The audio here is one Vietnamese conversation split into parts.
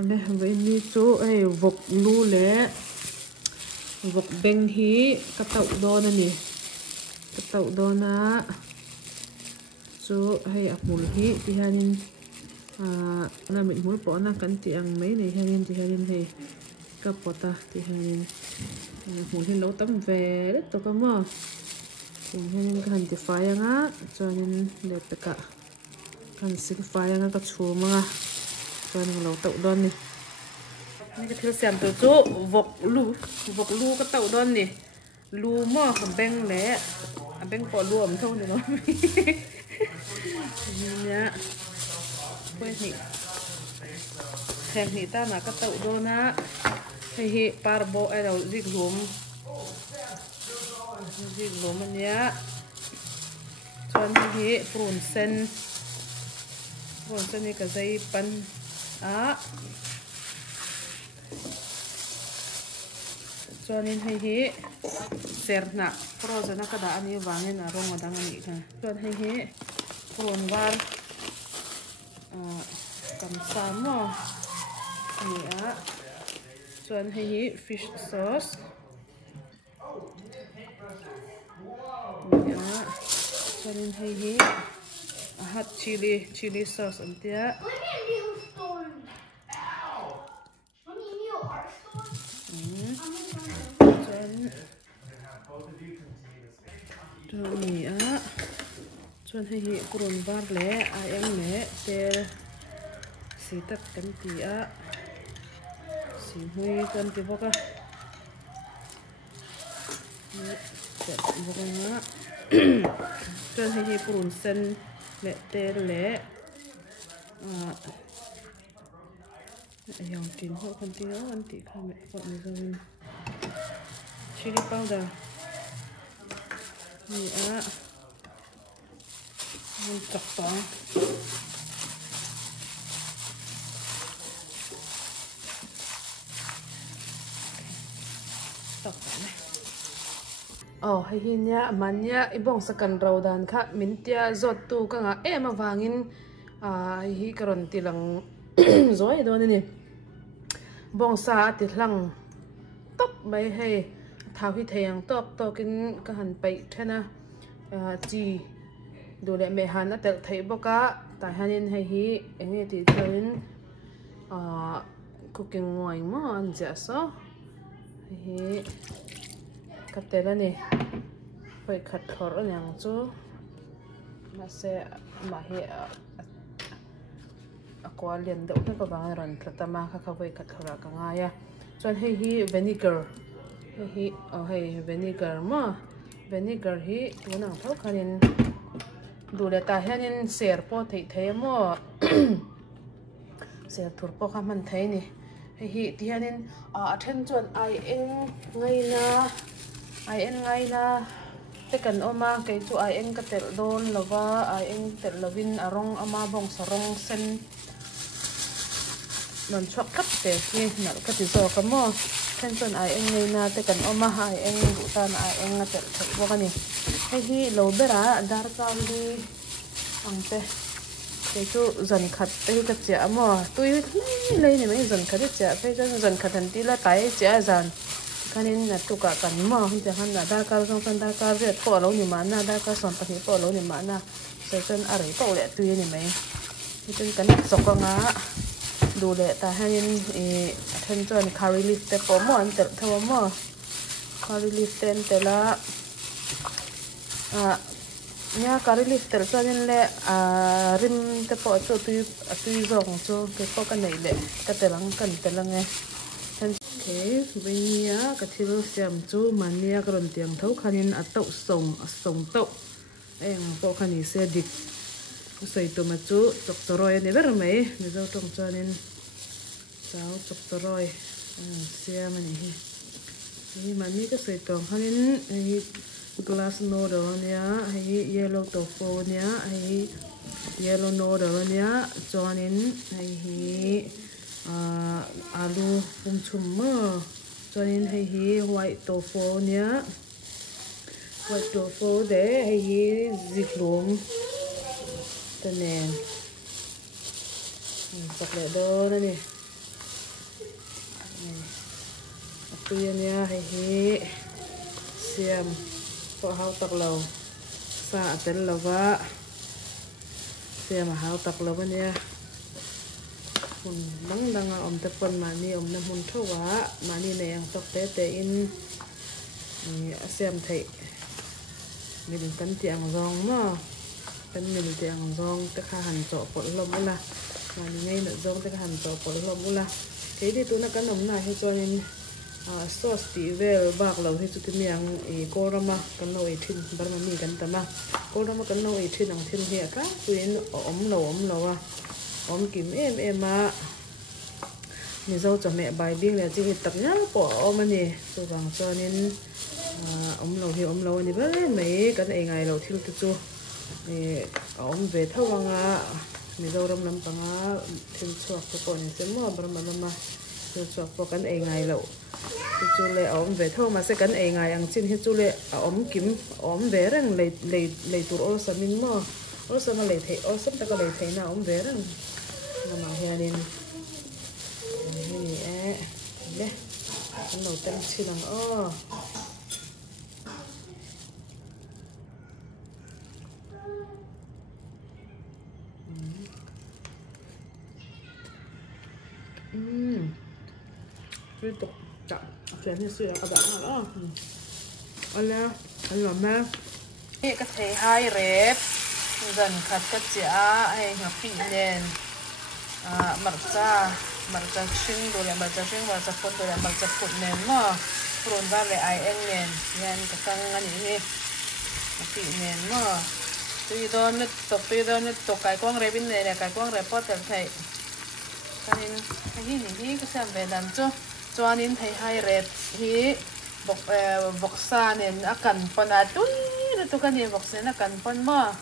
อันนี้เว้นนี่จูไอ้วกลูเละวกเบงฮีกระเต่าโดนนี่กระเต่าโดนะจูให้อับมุลฮีที่ฮานินน่ามีมุลปอนะกันที่อังไม่ในฮานินที่ฮานินให้กับปอตาที่ฮานินมุลที่เราตั้มเวรตัวก็มั่วที่ฮานินกันที่ไฟยังอ่ะจนเด็ดตะกะกันสิไฟยังก็ชัวมั้งจนเราเต่าโดนนี่นี่ก็เที่ยวเสียมตัวจูวกลูก็เต่าโดนนี่ลูมั่วกับเบงแหละเบงปอรวมเท่านี้เนาะเนี่ยเพื่อนนี่แทงนี่ตาหนักก็เต่าโดนนะให้เฮปาร์โบไอเราดิกหลุมอันเนี้ยชวนให้เฮปรุนเส้นนี่ก็ใจปันชวนให้เฮเสร์นะเพราะจะนักกระดาษนี้วางให้น่ารองมาดังนี้ค่ะชวนให้เฮปรุนวาร์กันสามหม้อนี่ชวนให้เฮ fish sauce นี่ชวนให้เฮhot chili sauce อันเดียตัวนี้ชวนให้เฮปรุนวาร์เล่เอ็มเล่เตลสีตักกันตีสีหุยกันตีพวกนี่เสร็จพวกนี้ชวนให้เฮปรุนเส้นเละเตลเละอย่างจีนพวกคนตีอันตีข้าวเม็ดพวกนี้ก็เป็นชิลลี่พาวเดอร์นี่มันจับต้องตกไหมให้หินเนี่ยมันเนี่ยอีบ้องสกันเราดันค่ะมินเตียจดตู้ก็ง่ะมาวางินฮิกรอนติลังจอยโดนนี่บ้องซาติลังตบไปให้ท้าวที่เทียงตอกกินก็หันไปแค่นะจีดูแลเมหันนะแต่ไทยบอกว่าแต่ฮันยินให้ฮีเอ็งเนี่ยที่เจอคุกกิ้งงวยมั้งอันเจ้าซะฮีกัดเตลนี่ไปขัดขอร์อย่างจูมาเสมาเฮกว่าเลียนเด็กก็บางรันแต่มาเขาไปขัดขอร์กันง่ายจนให้ฮีวินิเกอร์ให้วินิเกอร์มั้งวินิเกอร์ฮีตัวหนังเท่ากันดูแลตาเห็นเสียร์พอเทียมเสียร์ถูกพอข้ามันเทียนี่ให้ที่เห็นเช่นจวนไอเอ็งไงนะแต่กันออกมาเกี่ยวกับไอเอ็งก็เตลโดนแล้วก็ไอเอ็งเตลลวินอารมณ์อามาบงสรงเส้นมันชอบคัดเตะที่นั่นก็ติดต่อกันมั้งเช่นจวนไอเอ็งไงนะแต่กันออกมาไอเอ็งดูตาไอเอ็งก็เตลพวกนี้ให้เราเบราดาร์กาลีอังเตะคือจันขัดที่กระเจี๊ยบมั้งตัวนี้เลยเนี่ยไม่จันขัดที่เจี๊ยบไปจันขัดทันทีละตายเจี๊ยบจันกันนี่นัดตุกะกันมั้งจะหันดาร์กาลส่งกันดาร์กาลเรียกปอเราเนี่ยมันนะดาร์กาลส่งไปที่ปอเราเนี่ยมันนะเสร็จจนอะไรปอเลยตัวนี้ไหมที่จนกันสกงะดูแลแต่ให้เช่นจนคาริลิฟแต่ปอมั้งแต่ทว่ามั้งคาริลิฟแต่ละเนี่ยการลิฟต์ตัวนี้แหละริมแต่พอตัวซองตัวเก็บพอกันไหนแหละก็แต่ลังไงท่านโอเควันนี้ก็ที่เราเสียมจูมันเนี่ยก็รอนเตียงเท่าคันนี้อัตโต้ส่งโต๊ะพอคันนี้เสียดิกใส่ตัวมาจูจกตัวรอยนี่แบบไหนนี่เราต้องจอนี่เจ้าจกตัวรอยเสียมันนี่มันนี่ก็ใส่ตัวคันนี้glass noodle เนี่ยให้ yellow tofu เนี่ยให้ yellow noodle เนี่ยจอนินให้อาลูปุ่มชุ่มมือจอนินให้ white tofu เนี่ย white tofu เด้ให้ซิกลุมตัวเนี่ยสักเล็ดโดนั่นนี่ tui ania hei hi siam pawh hau tak lo sa atel lova siam a hau tak lo ania hun dang a om te pon mani om na mun thowa mani nei ang tok te in siam thei min kan ti ang zong ma kan min ti ang zong te kha han cho pol lom ula mani nei na zong te kha han cho pol lom ula ke di tu na kan om na he cho in sauce ti vel bak lo hi chu ti miang korama kan lo thin bar ma mi kan tama korama kan lo thin ang thin he ka tuin om lo a om kim em a ni zo cho me bai bing le chi tak nya po om ani chu wang cho nin om lo ni ba mai kan ei ngai lo thil tu chu om ve thawanga mi zo ram lam panga thil chuak ko ni se mo bar ma ma thil chuak po kan ei ngai lo chu le om ve thaw ma se kan ei ngai ang chin hi chu le om kim om ve rang le tur ol samin mo ol sama le thei ol sam ta ka le thei na om ve rang na ma hianin ni le kan lo tan chinang Với tục chậm chuyển như xưa các bạn đó anh làm mà cái thể hai rep dần khát cái chả hay ngập bị nền mặt cha trứng đồ làm mặt cha trứng mặt cha phun đồ làm mặt cha phun nền mà phun ra lại ai anh nền nền cái căng anh ấy ngập bị nền mà tuy đó nó tục cái quang rep bên này là cái quang rep pot thể cho nên cái gì cái xem về làm cho nên thấy hai rep hi bọc sa nên akan pon tui nó tụ cái này bọc sa akan pon mà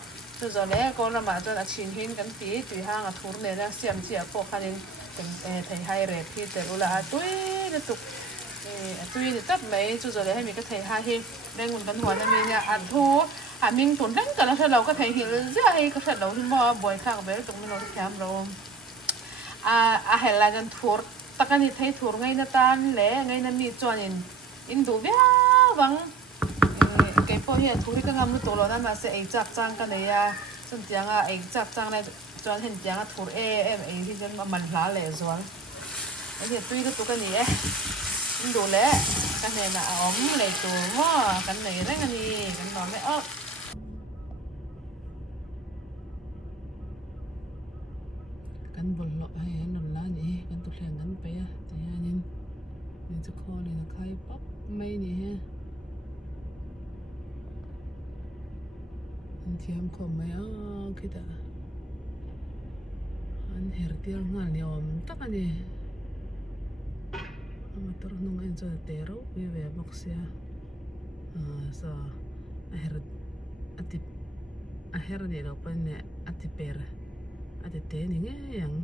rồi lẽ con là mà cho là chín hin cái tí tùy hang à thốn này là xem chỉ có cái nên thấy hai rep hi tự là tui nó tụ tui thì tấp mấy rồi lẽ hay mình có thấy hai hi đang nguồn văn hóa là mình ăn thu mình thốn đánh cả là thật lâu có thấy hiểu rất hay có thật lâu thì mà buổi khác về tụi mình nó xem rồi hay là dân thốn tất cả những thấy thốn ngay nó tan lẽ ngay nó mi cho nên in đủ bé vắng cái phố hiện thốn cái ngắm nó tổ lo mà sẽ chắc chắn cái này chân tiếng chắc chắn này cho hiện tiếng thốn em thì dân mà mình lá lẻ rồi cái gì tuy cái này in đủ lẽ cái này là ống này tổ mà cái này đấy cái này cái nó mới kan bollo ai non la ni kan tu hlen kan pe ti hanin ni chu kho ni na khai pop mai ni he an thiam kho mai khita an her tir ngal ni om tak ani amator nung en cho te ro vi ve boxia so a her ni ro pa ne atiper ada teh ni yang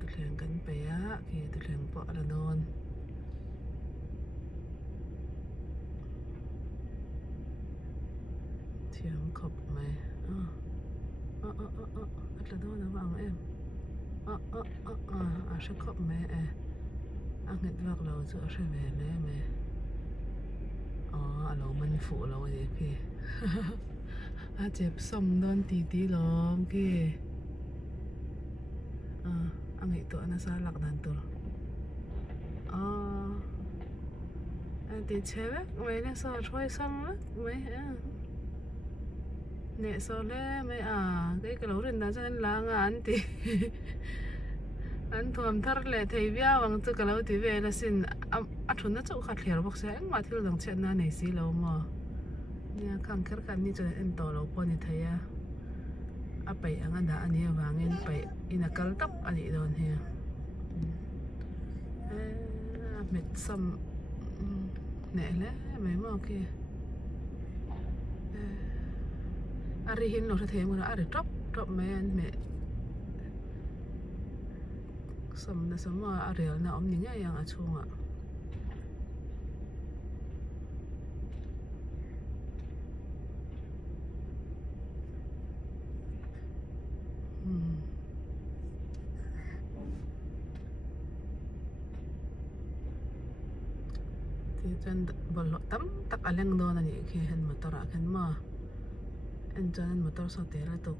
tulian kan paya ki tulian po ada non tiang khop mai ada non apa ang em sẽ khóc mẹ ăn hết vạc lâu rồi sẽ về lấy mẹ lâu mình phụ lâu vậy kì chép xong đón tí lâu kì ăn hết tụi nó sao lạc đàn tụi thì chế mấy nó sao thôi xong á mấy nè sao lẽ mấy cái lâu rồi đã cho nên là ăn thì anh thuầm thar lệ thấy bia vàng từ cái lâu thì về là xin thun nó chỗ khát khéo bốc xe anh mà thiếu rằng chuyện này xí lâu mà nha khang khát cái ní cho anh tổ lâu po ní thấy bay anh đã anh ấy vàng anh bay in a cal tóc anh ấy đón hè mệt xăm nè lẽ mấy mà kia ari hin lo thế mà ari drop mấy anh mẹ sầm mà ariel na om ni nga yang achunga chân bol lo tam tak aleng do na ni khi hen motor a khen ma en chân motor so te ra to